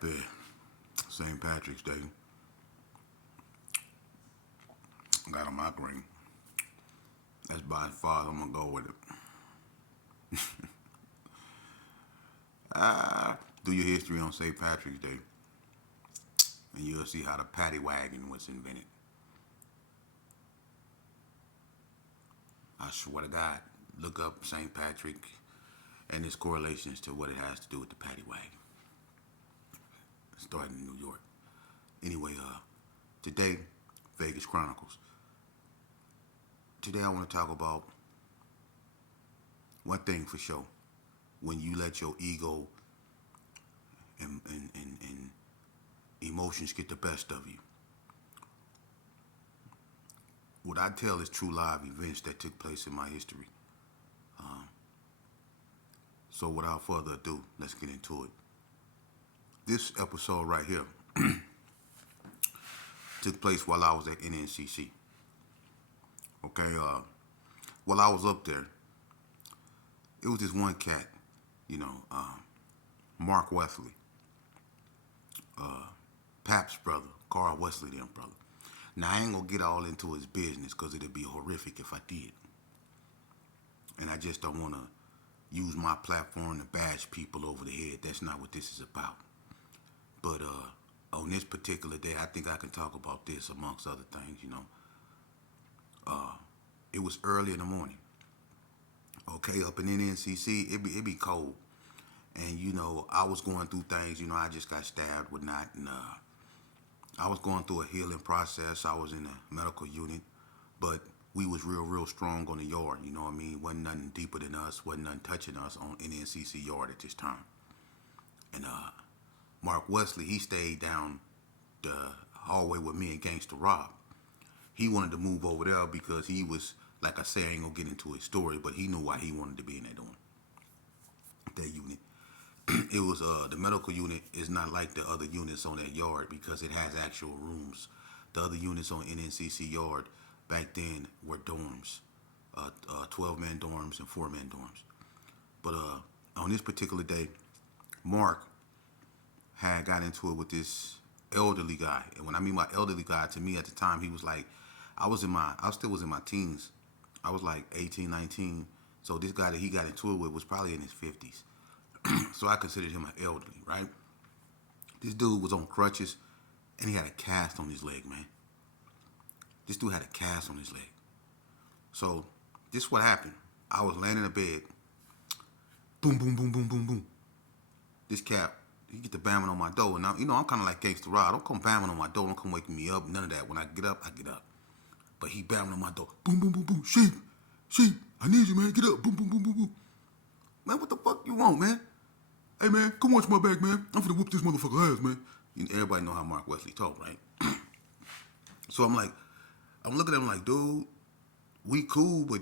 Happy St. Patrick's Day. Got a migraine. That's by far I'm gonna go with it. Do your history on St. Patrick's Day, and you'll see how the paddy wagon was invented. I swear to God, look up St. Patrick and its correlations to what it has to do with the paddy wagon. Starting in New York. Anyway, today, Vegas Chronicles. Today I want to talk about one thing for sure. When you let your ego and emotions get the best of you. What I tell is true live events that took place in my history. So without further ado, let's get into it. This episode right here took place while I was at NNCC. Okay, while I was up there, it was this one cat, Mark Wesley, Pap's brother, Carl Wesley, them brother. Now, I ain't gonna get all into his business because it'd be horrific if I did. And I just don't want to use my platform to bash people over the head. That's not what this is about. But on this particular day, I think I can talk about this amongst other things, It was early in the morning. Okay, up in NNCC, it be cold. And, I was going through things, I just got stabbed, whatnot, and I was going through a healing process. I was in a medical unit, but we was real strong on the yard, you know what I mean? Wasn't nothing deeper than us, wasn't nothing touching us on NNCC yard at this time. And Mark Wesley, he stayed down the hallway with me and Gangster Rob. He wanted to move over there because he was, like I say, I ain't gonna get into his story, but he knew why he wanted to be in that unit. It was the medical unit is not like the other units on that yard because it has actual rooms. The other units on NNCC yard back then were dorms, 12-man dorms and 4-man dorms. But on this particular day, Mark had got into it with this elderly guy. And when I mean by elderly guy, to me at the time, he was like, I still was in my teens. I was like 18, 19. So this guy that he got into it with was probably in his 50s. So I considered him an elderly, right? This dude was on crutches, and he had a cast on his leg, man. This dude had a cast on his leg. So this is what happened. I was laying in a bed. Boom, boom, boom, boom, boom, boom. This cat, he get the bamming on my door. And now, I'm kind of like Gangsta Rod. Don't come bamming on my door. Don't come waking me up. None of that. When I get up, I get up. But he bamming on my door. Boom, boom, boom, boom. Sheep, I need you, man. Get up. Boom, boom, boom, boom, boom. Man, what the fuck you want, man? Hey, man, come watch my back, man. I'm finna whoop this motherfucker ass, man. Everybody know how Mark Wesley talk, right? So I'm looking at him like, dude, we cool, but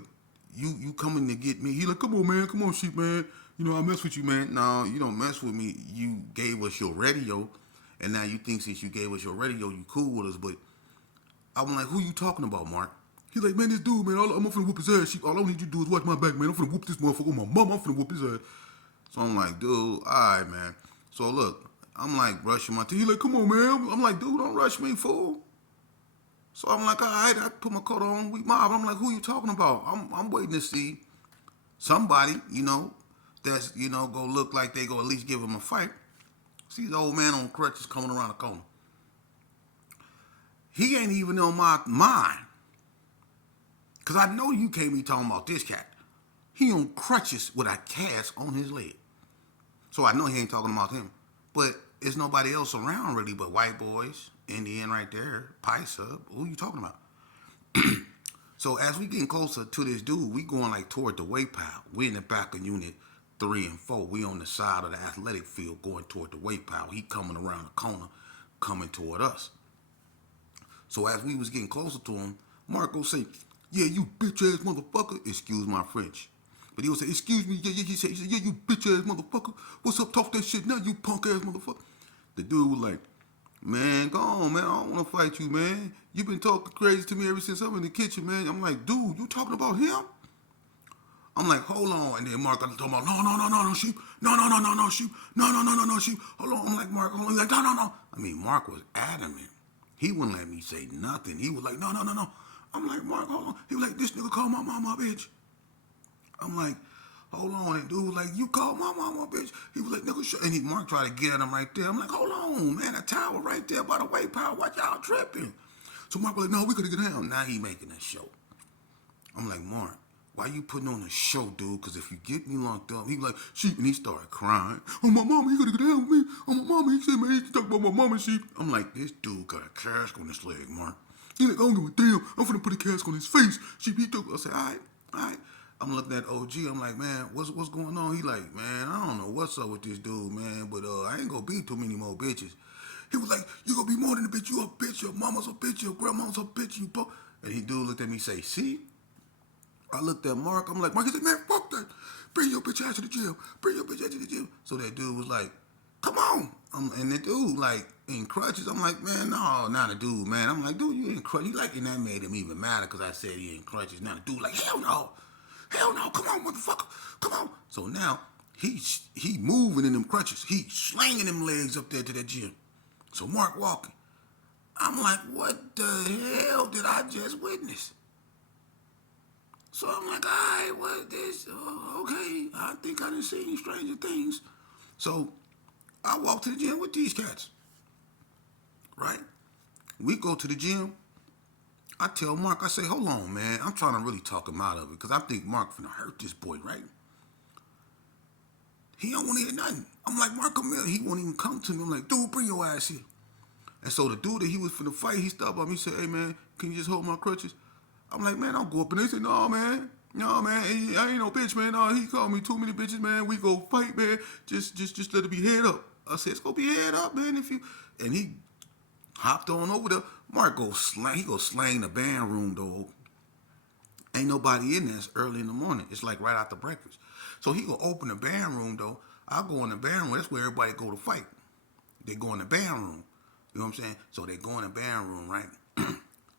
you coming to get me. He like, come on, man. Come on, sheep, man. I mess with you, man. No, you don't mess with me. You gave us your radio, and now you think since you gave us your radio, you cool with us. But I'm like, who you talking about, Mark? He like, man, this dude, man, I'm finna whoop his ass. Sheep. All I need you to do is watch my back, man. I'm finna whoop this motherfucker. My mom, I'm finna whoop his ass. So I'm like, dude, all right, man. So look, I'm like brushing my teeth. He like, come on, man. I'm like, dude, don't rush me, fool. So I'm like, all right, I put my coat on. We mob. I'm like, who you talking about? I'm waiting to see somebody, that's, go look like they go at least give him a fight. See the old man on crutches coming around the corner. He ain't even on my mind. Because I know you can't be talking about this cat. He on crutches with a cast on his leg. So I know he ain't talking about him. But there's nobody else around really but white boys, Indian right there, Paisa. Who you talking about? So as we getting closer to this dude, we going like toward the weight pile. We in the back of unit 3 and 4. We on the side of the athletic field going toward the weight pile. He coming around the corner, coming toward us. So as we was getting closer to him, Marco say, yeah, you bitch ass motherfucker. Excuse my French. But he would say, excuse me, he said, yeah, you bitch ass motherfucker. What's up, talk that shit now, you punk ass motherfucker. The dude was like, man, go on, man, I don't want to fight you, man. You been talking crazy to me ever since I'm in the kitchen, man. I'm like, dude, you talking about him? I'm like, hold on. And then Mark talking about, no, shoot. No, shoot. No, shoot. Hold on. I'm like, Mark, hold on. He's like, no. I mean, Mark was adamant. He wouldn't let me say nothing. He was like, no. I'm like, Mark, hold on. He was like, this nigga called my mama a bitch. I'm like, hold on. And dude was like, you called my mama a bitch. He was like, nigga, shut. And Mark tried to get at him right there. I'm like, hold on, man. A towel right there by the way, pal. Watch y'all tripping. So Mark was like, no, we gotta get down. Now he making a show. I'm like, Mark, why you putting on a show, dude? Because if you get me locked up, he was like, sheep, and he started crying. Oh, my mama, you gotta get down with me. Oh, my mama, he said, man, he talk about my mama, sheep. I'm like, this dude got a cask on his leg, Mark. He's like, I don't give a damn. I'm finna put a cask on his face. Sheep, he took. I said, all right. I'm looking at OG. I'm like, man, what's going on? He like, man, I don't know what's up with this dude, man, but I ain't gonna be too many more bitches. He was like, you gonna be more than a bitch. You a bitch. Your mama's a bitch. Your grandma's a bitch. You both. And he dude looked at me, say, see? I looked at Mark. I'm like, Mark, he said, man, fuck that. Bring your bitch ass to the gym. Bring your bitch ass to the gym. So that dude was like, come on. And the dude, like, in crutches, I'm like, man, no, not a dude, man. I'm like, dude, you in crutches. And that made him even madder because I said he in crutches. Now the dude like, hell no. Hell no, come on, motherfucker. Come on. So now, he moving in them crutches. He slanging them legs up there to that gym. So Mark walking. I'm like, what the hell did I just witness? So I'm like, all right, what this? Oh, okay, I think I done seen stranger things. So I walk to the gym with these cats, right? We go to the gym. I tell Mark, I say, hold on, man. I'm trying to really talk him out of it because I think Mark finna hurt this boy, right? He don't want to hear nothing. I'm like, Mark, come here. He won't even come to me. I'm like, dude, bring your ass here. And so the dude that he was finna fight, he stopped by me. He said, hey, man, can you just hold my crutches? I'm like, man, I'll go up. And they said, no, man, I ain't no bitch, man. No, he called me too many bitches, man. We go fight, man. Just let it be head up. I said, it's gonna be head up, man. And he hopped on over there. Mark he go slang the band room door. Ain't nobody in there. It's early in the morning. It's like right after breakfast. So he go open the band room though. I go in the band room. That's where everybody go to fight. They go in the band room. You know what I'm saying? So they go in the band room, right?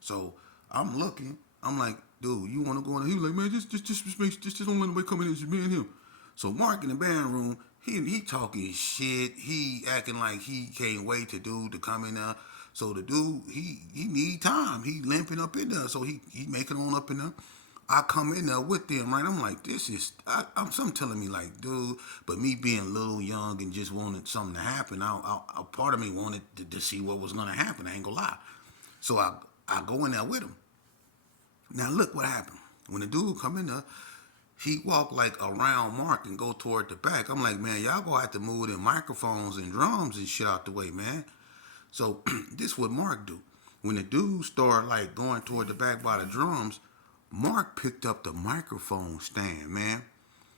So I'm looking. I'm like, dude, you want to go in? He was like, man, just don't let nobody come in. It's just me and him. So Mark in the band room, he talking shit. He acting like he can't wait to come in there. So the dude, he need time. He limping up in there. So he making on up in there. I come in there with them, right? I'm like, I'm telling me like, dude, but me being little, young, and just wanted something to happen, a part of me wanted to see what was gonna happen. I ain't gonna lie. So I go in there with him. Now look what happened. When the dude come in there, he walk like around Mark and go toward the back. I'm like, man, y'all gonna have to move them microphones and drums and shit out the way, man. So this what Mark do. When the dude start like going toward the back by the drums, Mark picked up the microphone stand, man.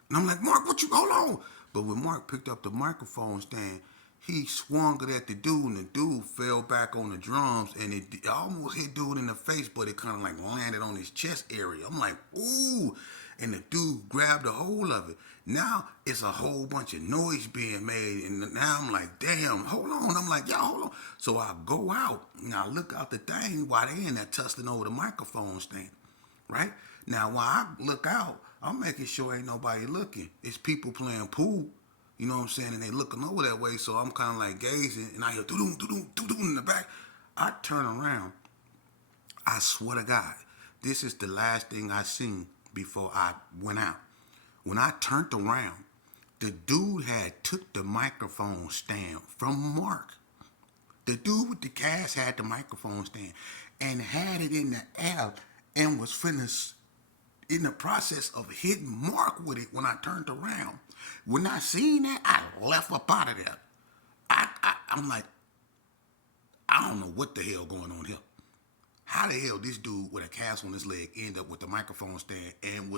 And I'm like, Mark, hold on. But when Mark picked up the microphone stand, he swung it at the dude, and the dude fell back on the drums, and it almost hit dude in the face, but it kind of like landed on his chest area. I'm like, ooh. And the dude grabbed a hold of it. Now it's a whole bunch of noise being made, and now I'm like, damn, hold on. I'm like, y'all, hold on. So I go out, and I look out the thing while they in there tussling over the microphone stand. Right? Now, while I look out, I'm making sure ain't nobody looking. It's people playing pool, you know what I'm saying, and they looking over that way, so I'm kind of like gazing, and I hear doo-doo, doo-doo, doo-doo in the back. I turn around. I swear to God, this is the last thing I seen before I went out. When I turned around, the dude had took the microphone stand from Mark. The dude with the cast had the microphone stand and had it in the air and was in the process of hitting Mark with it when I turned around. When I seen that, I left up out of there. I'm like, I don't know what the hell going on here. How the hell this dude with a cast on his leg end up with the microphone stand and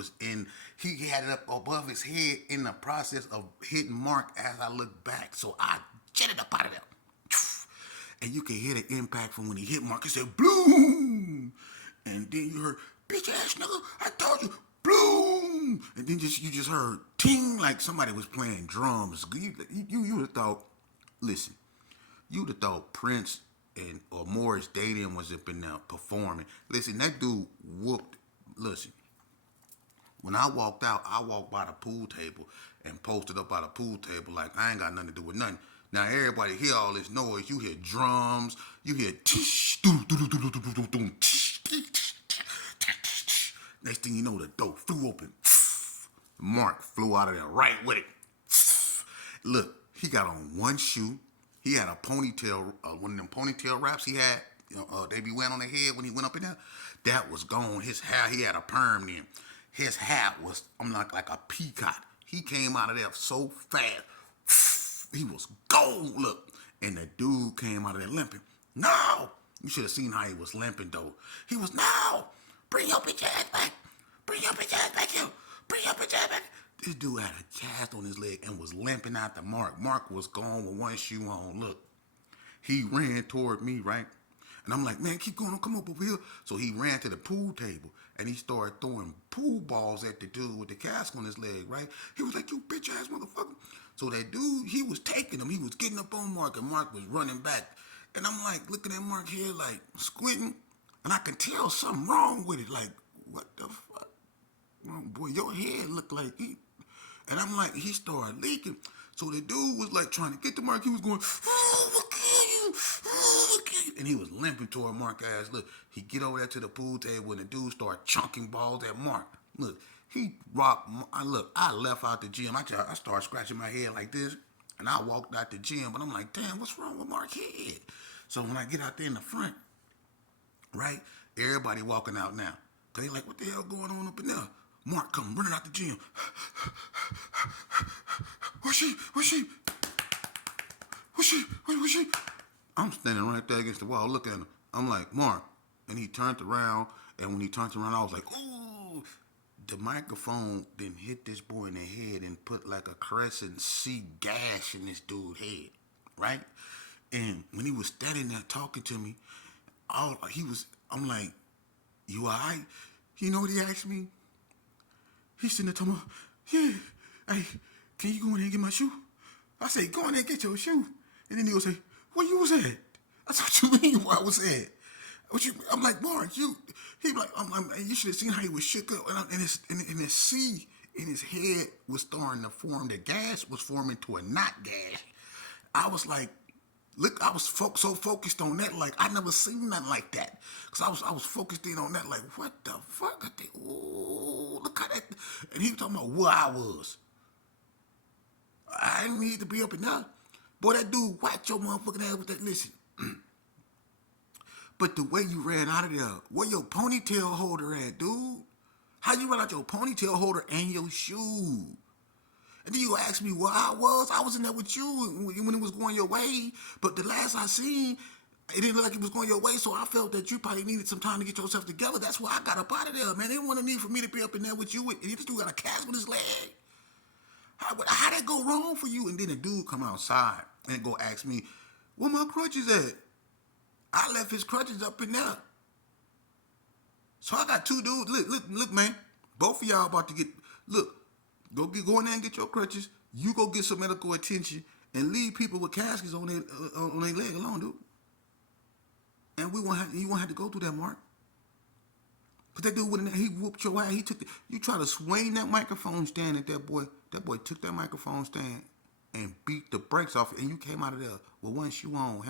he had it up above his head in the process of hitting Mark as I looked back. So I jetted up out of there. And you can hear the impact from when he hit Mark. It said, bloom. And then you heard, bitch ass nigga, I told you, bloom. And then you just heard ting, like somebody was playing drums. You would have thought, listen, you would have thought Prince or Morris Dadian was up in there performing. Listen, that dude whooped. Listen, When I walked out, I walked by the pool table and posted up by the pool table like I ain't got nothing to do with nothing. Now everybody hear all this noise. You hear drums. You hear tish, doo, doo, doo, doo, doo, doo, doo, doo, tish, tish, tish, tish, tish. Next thing you know, the door flew open. Mark flew out of there right with it. Look, he got on one shoe. He had a ponytail, one of them ponytail wraps he had. They be wearing on their head when he went up in there. That was gone. His hair, he had a perm then. His hat was, I'm like a peacock. He came out of there so fast. He was gone. Look, and the dude came out of there limping. No, you should have seen how he was limping though. He was no, bring your bitch ass back. Bring your bitch ass back here. Bring your bitch ass back. This dude had a cast on his leg and was limping out the Mark. Mark was gone with one shoe on. Look, he ran toward me, right? And I'm like, man, keep going, come up over here. So he ran to the pool table and he started throwing pool balls at the dude with the cast on his leg, right? He was like, you bitch ass motherfucker. So that dude, he was taking him. He was getting up on Mark and Mark was running back. And I'm like looking at Mark here like squinting. And I can tell something wrong with it. Like, what the fuck? Oh, boy, your head looked like he... And I'm like, he started leaking. So the dude was like trying to get to Mark. He was going, oh, I'll kill you. Oh, I'll kill you. And he was limping toward Mark ass. Look, he get over there to the pool table and the dude started chunking balls at Mark. Look, he rocked. I left out the gym. I started scratching my head like this. And I walked out the gym. But I'm like, damn, what's wrong with Mark's head? So when I get out there in the front, right, everybody walking out now. Because they like, what the hell going on up in there? Mark come running out the gym. Where's she? Where's she? Where's she? Where's she? I'm standing right there against the wall looking at him. I'm like, Mark. And he turned around. And when he turned around, I was like, ooh. The microphone then hit this boy in the head and put like a crescent C gash in this dude's head. Right? And when he was standing there talking to me, I'm like, you all right? You know what he asked me? He's sitting there talking about, yeah, hey, can you go in there and get my shoe? I say, go in there and get your shoe. And then he would say, where you was at? I said, what you mean where I was at? I'm like, Mark, he like, you should have seen how he was shook up. And his C in his head was starting to form. The gas was forming to a knot gas. I was like, look, I was so focused on that, like I never seen nothing like that. Cause I was focused in on that, like what the fuck? Ooh, look how that. And he was talking about where I was. I didn't need to be up in there. Boy, that dude whacked your motherfucking ass with that. Listen, but the way you ran out of there, where your ponytail holder at, dude? How you run out your ponytail holder and your shoe? And then you ask me where I was in there with you when it was going your way. But the last I seen, it didn't look like it was going your way, so I felt that you probably needed some time to get yourself together. That's why I got up out of there, man. They didn't want to need for me to be up in there with you. And he just got a cast on his leg. How'd that go wrong for you? And then the dude come outside and go ask me, where my crutches at? I left his crutches up in there. So I got two dudes. Look, man. Both of y'all about to get, look. Go in there and get your crutches. You go get some medical attention and leave people with caskets on their leg alone, dude. And you won't have to go through that, Mark. But that dude went in there, he whooped your ass. You try to swing that microphone stand at that boy. That boy took that microphone stand and beat the brakes off it. And you came out of there with one shoe on,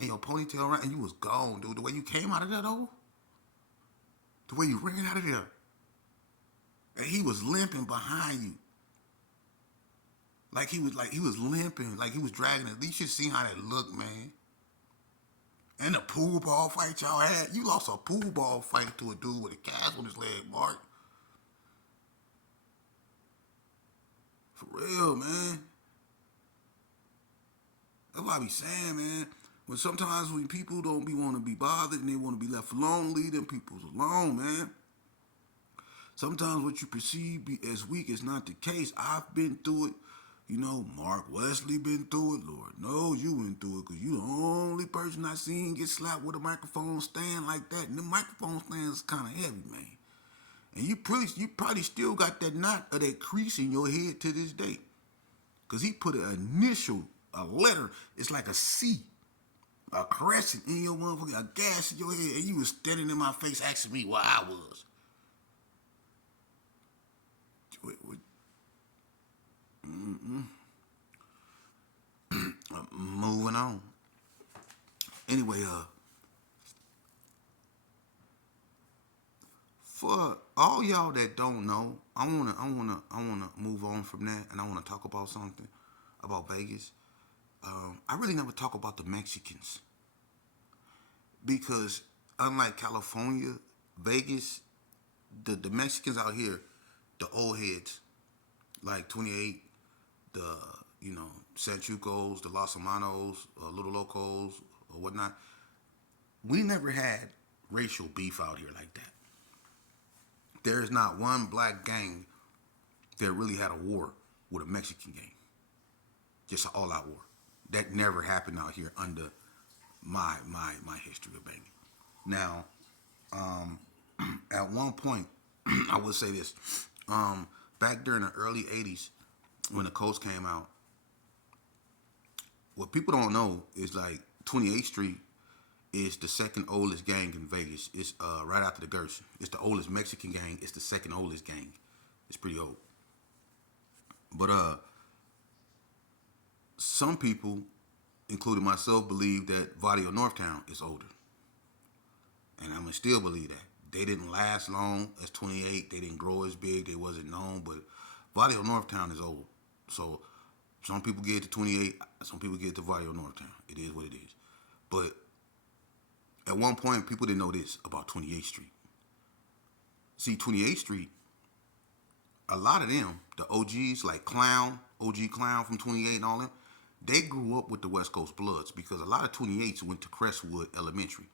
and your ponytail around, and you was gone, dude. The way you came out of there, though. The way you ran out of there. And he was limping behind you. Like he was limping, like he was dragging it. You should see how that looked, man. And the pool ball fight y'all had. You lost a pool ball fight to a dude with a cast on his leg, Mark. For real, man. That's what I be saying, man. Sometimes when people don't want to be bothered and they want to be left alone, leave them people alone, man. Sometimes what you perceive as weak is not the case. I've been through it. You know, Mark Wesley been through it. Lord knows you went through it because you the only person I seen get slapped with a microphone stand like that. And the microphone stand is kind of heavy, man. And you probably still got that knot or that crease in your head to this day. Because he put an initial, a letter, it's like a C, a crescent in your motherfucker, a gas in your head. And you was standing in my face asking me where I was. we moving on. Anyway, for all y'all that don't know, I wanna move on from that, and I wanna talk about something about Vegas. I really never talk about the Mexicans because unlike California, Vegas, the Mexicans out here, the old heads like 28, the Sanchucos, the Los Hermanos, Little Locos, or whatnot. We never had racial beef out here like that. There is not one black gang that really had a war with a Mexican gang. Just an all-out war. That never happened out here under my history of banging. Now, at one point, I would say this. Back during the early '80s, when the Coast came out, what people don't know is like 28th Street is the second oldest gang in Vegas. It's right after the Gerson. It's the oldest Mexican gang. It's the second oldest gang. It's pretty old. But some people, including myself, believe that Vadio Northtown is older. And I'm going to still believe that. They didn't last long as 28. They didn't grow as big. They wasn't known. But Vadio Northtown is old. So some people get to 28. Some people get to Vadio Northtown. It is what it is. But at one point, people didn't know this about 28th Street. See, 28th Street, a lot of them, the OGs like Clown, OG Clown from 28 and all them, they grew up with the West Coast Bloods because a lot of 28s went to Crestwood Elementary.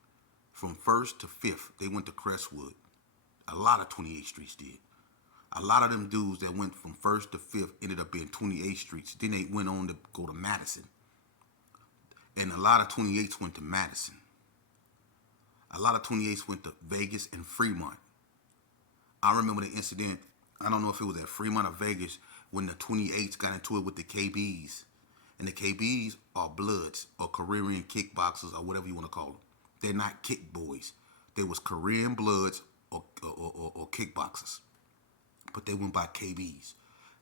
From 1st to 5th, they went to Crestwood. A lot of 28th Streets did. A lot of them dudes that went from 1st to 5th ended up being 28th Streets. Then they went on to go to Madison. And a lot of 28s went to Madison. A lot of 28s went to Vegas and Fremont. I remember the incident, I don't know if it was at Fremont or Vegas, when the 28s got into it with the KBs. And the KBs are Bloods or Korean kickboxers or whatever you want to call them. They're not kick boys. They was Korean Bloods or kickboxers. But they went by KBs.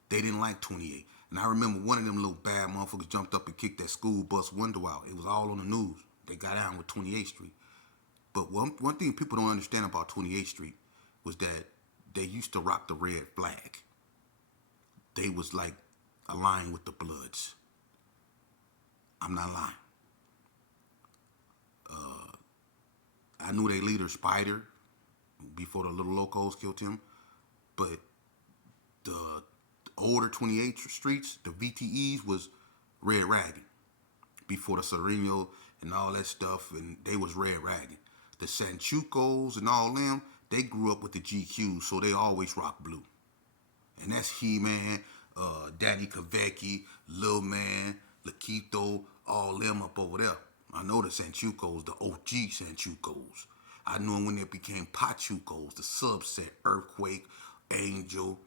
They didn't like 28. And I remember one of them little bad motherfuckers jumped up and kicked that school bus window out. It was all on the news. They got down with 28th Street. But one thing people don't understand about 28th Street was that they used to rock the red flag. They was like aligned with the Bloods. I'm not lying. I knew their leader, Spider, before the Little Locos killed him. But the older 28th Streets, the VTEs, was red ragging. Before the Sereno and all that stuff, and they was red ragging. The Sanchucos and all them, they grew up with the GQs, so they always rock blue. And that's He-Man, Daddy Kavecki, Lil Man, Laquito, all them up over there. I know the Sanchucos, the OG Sanchucos. I knew them when they became Pachucos, the subset, Earthquake, Angel,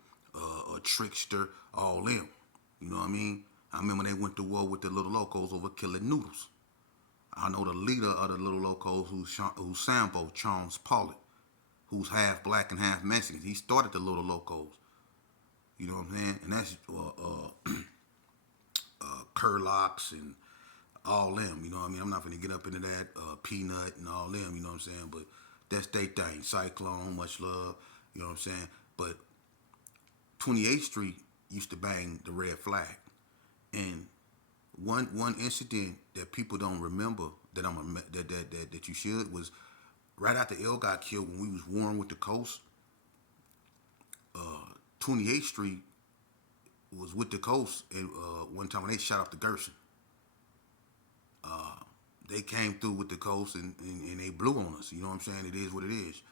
Trickster, all them. You know what I mean? I remember they went to war with the Little Locos over killing noodles. I know the leader of the Little Locos, who's Sambo, Charles Pollitt, who's half black and half Mexican. He started the Little Locos. You know what I'm saying? And that's Curlocks and all them. You know what I mean? I'm not going to get up into that. Peanut and all them. You know what I'm saying? But that's their thing. Cyclone, much love. You know what I'm saying? But 28th Street used to bang the red flag. And one incident that people don't remember that you should was right after L got killed when we was warring with the Coast. 28th Street was with the Coast, and one time when they shot up the Gerson, they came through with the Coast and they blew on us. You know what I'm saying? It is what it is.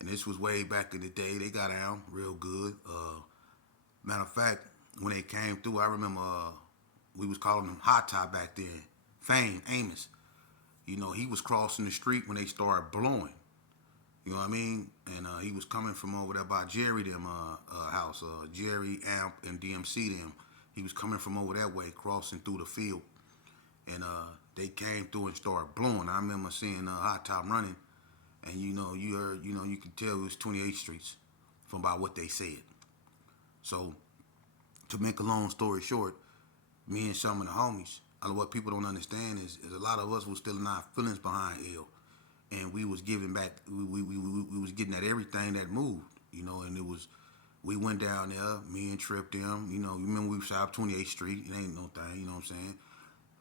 And this was way back in the day. They got down real good. Matter of fact, when they came through, I remember we was calling him Hot Top back then. Fame, Amos. You know, he was crossing the street when they started blowing. You know what I mean? And he was coming from over there by Jerry them house. Jerry, Amp, and DMC them. He was coming from over that way, crossing through the field. And they came through and started blowing. I remember seeing Hot Top running. And you know, you heard, you know, you could tell it was 28th Streets from by what they said. So to make a long story short, me and some of the homies, what people don't understand is a lot of us was still in our feelings behind ill, and we was giving back. We was getting at everything that moved, and it was. We went down there, me and Trip them, you remember we shot up 28th Street, it ain't no thing, you know what I'm saying?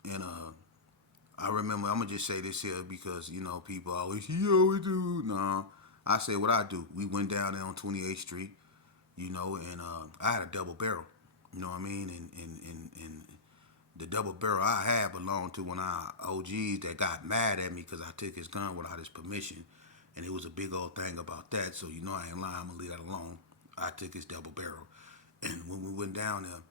And I remember, I'm gonna just say this here because, people always, yo, we do. No, I say what I do. We went down there on 28th Street, and I had a double barrel, you know what I mean? And the double barrel I had belonged to one of our OGs that got mad at me because I took his gun without his permission. And it was a big old thing about that. So, I ain't lying. I'm going to leave that alone. I took his double barrel. And when we went down there,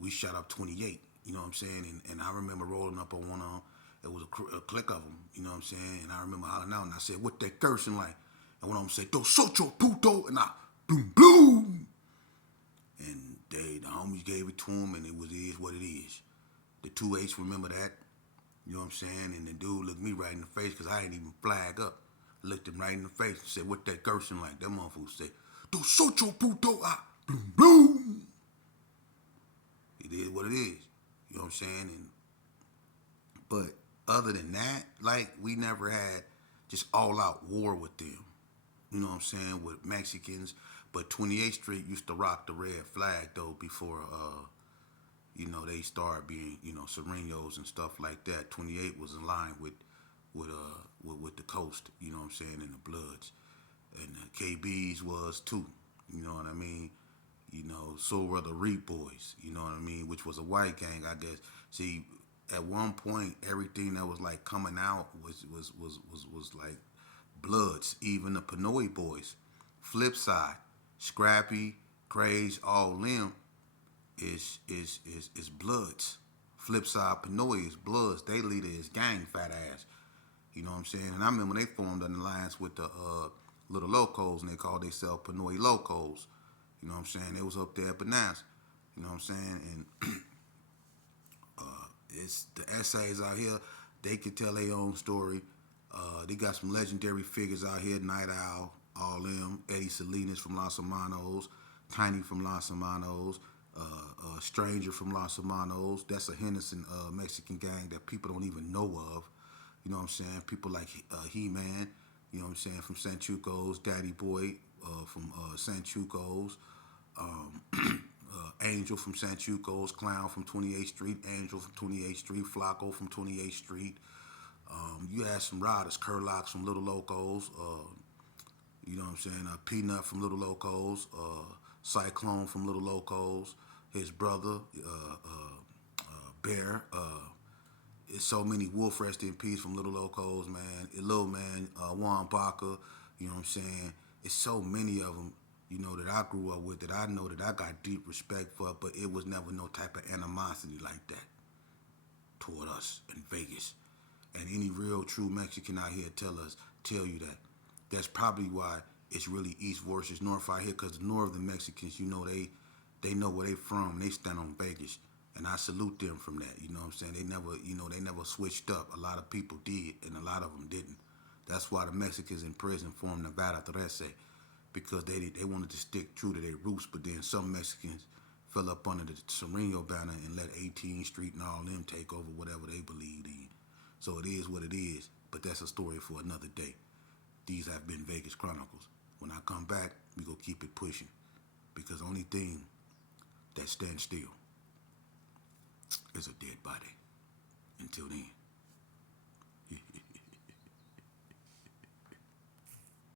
we shot up 28. You know what I'm saying? And I remember rolling up on one of them. It was a clique of them. You know what I'm saying? And I remember hollering out and I said, what they cursing like? And one of them said, Dos Ocho Puto. And I, boom, boom. And the homies gave it to him, and is what it is. The 2H remember that, you know what I'm saying? And the dude looked me right in the face because I didn't even flag up. I looked him right in the face and said, what that cursing like? That motherfucker said, Dos Ocho Puto, boom, boom. It is what it is, you know what I'm saying? But other than that, we never had just all out war with them. You know what I'm saying, with Mexicans. But 28th Street used to rock the red flag, though, before, they started being, Serenos and stuff like that. 28 was in line with the coast, you know what I'm saying, and the Bloods. And the KBs was, too, you know what I mean? So were the Reap Boys, you know what I mean, which was a white gang, I guess. See, at one point, everything that was, coming out was like Bloods, even the Pinoy Boys. Flip side, Scrappy, Craze, all them is Bloods. Flip side, Pinoy is Bloods. They leader is Gang, fat ass. You know what I'm saying? And I remember they formed an alliance with the Little Locos, and they called themselves Pinoy Locos. You know what I'm saying? They was up there at Bananas. You know what I'm saying? And it's the essays out here. They could tell their own story. They got some legendary figures out here. Night Owl, all them. Eddie Salinas from Los Hermanos. Tiny from Los Hermanos. Stranger from Los Hermanos. That's a Henderson Mexican gang that people don't even know of. You know what I'm saying? People like He-Man, you know what I'm saying, from Sanchucos. Daddy Boy from Sanchucos. Angel from Sanchucos, Clown from 28th Street, Angel from 28th Street, Flacco from 28th Street. You had some riders, Curlocks from Little Locos, you know what I'm saying, Peanut from Little Locos, Cyclone from Little Locos, his brother, Bear. It's so many. Wolf, rest in peace, from Little Locos, man. Lil Man, Juan Baca, you know what I'm saying. It's so many of them, that I grew up with, that I know that I got deep respect for, but it was never no type of animosity like that toward us in Vegas. And any real true Mexican out here tell you that. That's probably why it's really East versus North out here, because the Northern Mexicans, they know where they from. They stand on Vegas. And I salute them from that, you know what I'm saying? They never switched up. A lot of people did, and a lot of them didn't. That's why the Mexicans in prison formed Nevada Trece, because they wanted to stick true to their roots, but then some Mexicans fell up under the Sereno banner and let 18th Street and all them take over whatever they believed in. So it is what it is, but that's a story for another day. These have been Vegas Chronicles. When I come back, we go keep it pushing, because the only thing that stands still is a dead body. Until then.